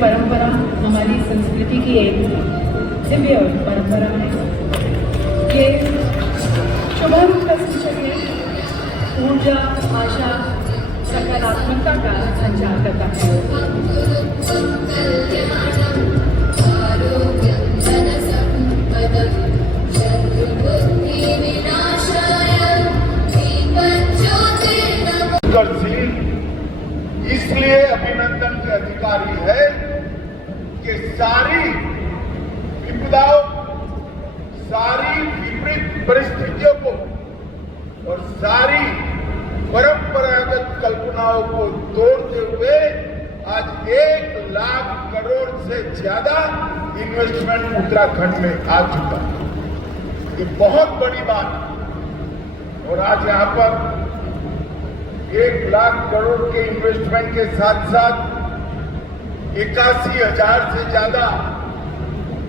परंपरा हमारी संस्कृति की एक दिव्य परंपरा है। ये शुभ रूप का सूचक है, ऊर्जा, आशा, सकारात्मकता का संचार करता है। इसलिए अभिनंदन के अधिकारी है कि सारी विपदाओं, सारी विपरीत परिस्थितियों को और सारी परंपरागत कल्पनाओं को तोड़ते हुए आज 1 लाख करोड़ से ज्यादा इन्वेस्टमेंट उत्तराखंड में आ चुका है। ये बहुत बड़ी बात है। और आज यहाँ पर 1 लाख करोड़ के इन्वेस्टमेंट के साथ साथ 81,000 से ज्यादा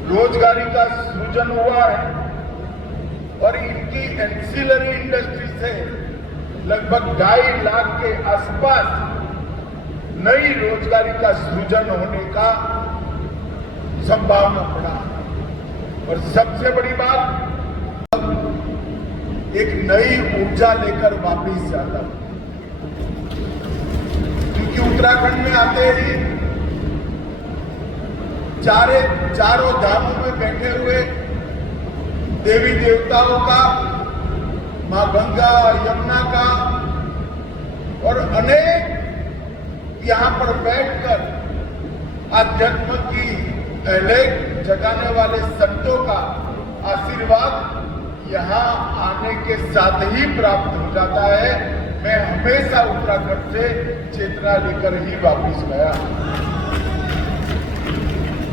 रोजगारी का सृजन हुआ है और इनकी एंसिलरी इंडस्ट्री से लगभग 2.5 लाख के आसपास नई रोजगारी का सृजन होने का संभावना पड़ा। और सबसे बड़ी बात, एक नई ऊर्जा लेकर वापस जाता हूं, क्योंकि उत्तराखंड में आते ही चारों धामों में बैठे हुए देवी देवताओं का, मां गंगा यमुना का और अनेक यहाँ पर बैठकर अध्यात्म की अलग जगाने वाले संतों का आशीर्वाद यहाँ आने के साथ ही प्राप्त हो जाता है। मैं हमेशा उत्तराखंड से चेतना लेकर ही वापस गया।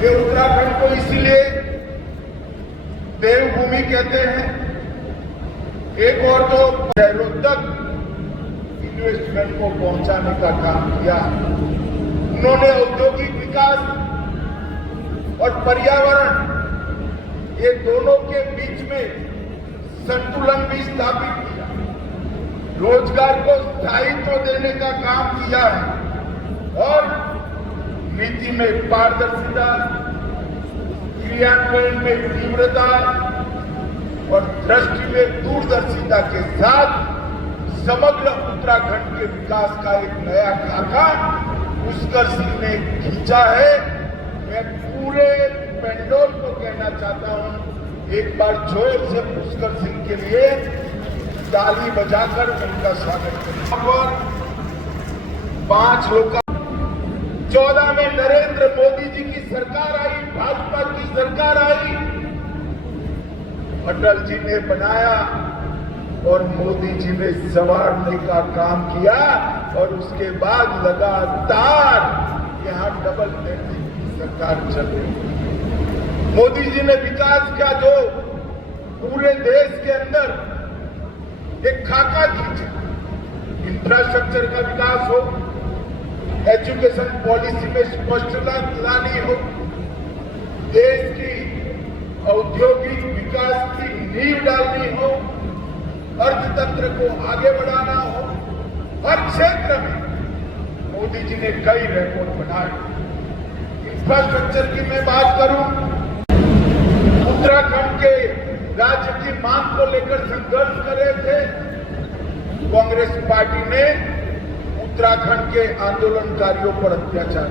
ये उत्तराखंड को इसलिए देवभूमि कहते हैं। एक और तो शहरों तक इन्वेस्टमेंट को पहुंचाने का काम किया। उन्होंने औद्योगिक विकास और पर्यावरण, ये दोनों के बीच में संतुलन भी स्थापित किया। रोजगार को स्थायित्व देने का काम किया है और नीति में पारदर्शिता, क्रियान्वयन में तीव्रता और दृष्टि में दूरदर्शिता के साथ समग्र उत्तराखंड के विकास का एक नया खाका पुष्कर सिंह ने खींचा है। मैं पूरे पेंडोल को कहना चाहता हूं, एक बार जोर से पुष्कर सिंह के लिए ताली बजाकर उनका स्वागत करें। और 5 लोग 14 में नरेंद्र मोदी जी की सरकार आई, भाजपा की सरकार आई, अटल जी ने बनाया और मोदी जी ने संवारने का काम किया और उसके बाद लगातार यहाँ डबल इंजन की सरकार चल रही। मोदी जी ने विकास का जो पूरे देश के अंदर एक खाका खींचा, इंफ्रास्ट्रक्चर का विकास हो, एजुकेशन पॉलिसी में स्पष्टता लानी हो, देश की औद्योगिक विकास की नींव डालनी हो, अर्थतंत्र को आगे बढ़ाना हो, हर क्षेत्र में मोदी जी ने कई रिकॉर्ड बनाए। इंफ्रास्ट्रक्चर की मैं बात करूं, उत्तराखंड के राज्य की मांग को लेकर संघर्ष कर रहे थे। कांग्रेस पार्टी ने उत्तराखंड के आंदोलनकारियों पर अत्याचार,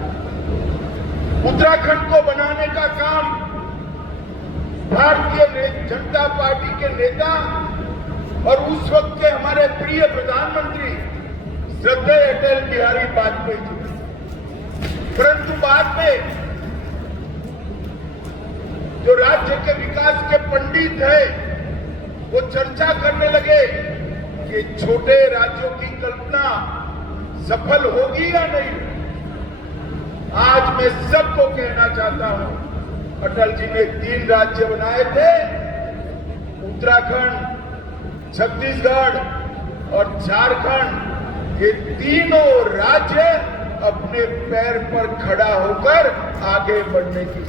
उत्तराखंड को बनाने का काम भारतीय जनता पार्टी के नेता और उस वक्त के हमारे प्रिय प्रधानमंत्री श्रद्धेय अटल बिहारी वाजपेयी जी। परंतु बाद में जो राज्य के विकास के पंडित है वो चर्चा करने लगे कि छोटे राज्यों की कल्पना सफल होगी या नहीं। आज मैं सबको कहना चाहता हूं, अटल जी ने 3 राज्य बनाए थे, उत्तराखंड, छत्तीसगढ़ और झारखंड। ये तीनों राज्य अपने पैर पर खड़ा होकर आगे बढ़ने की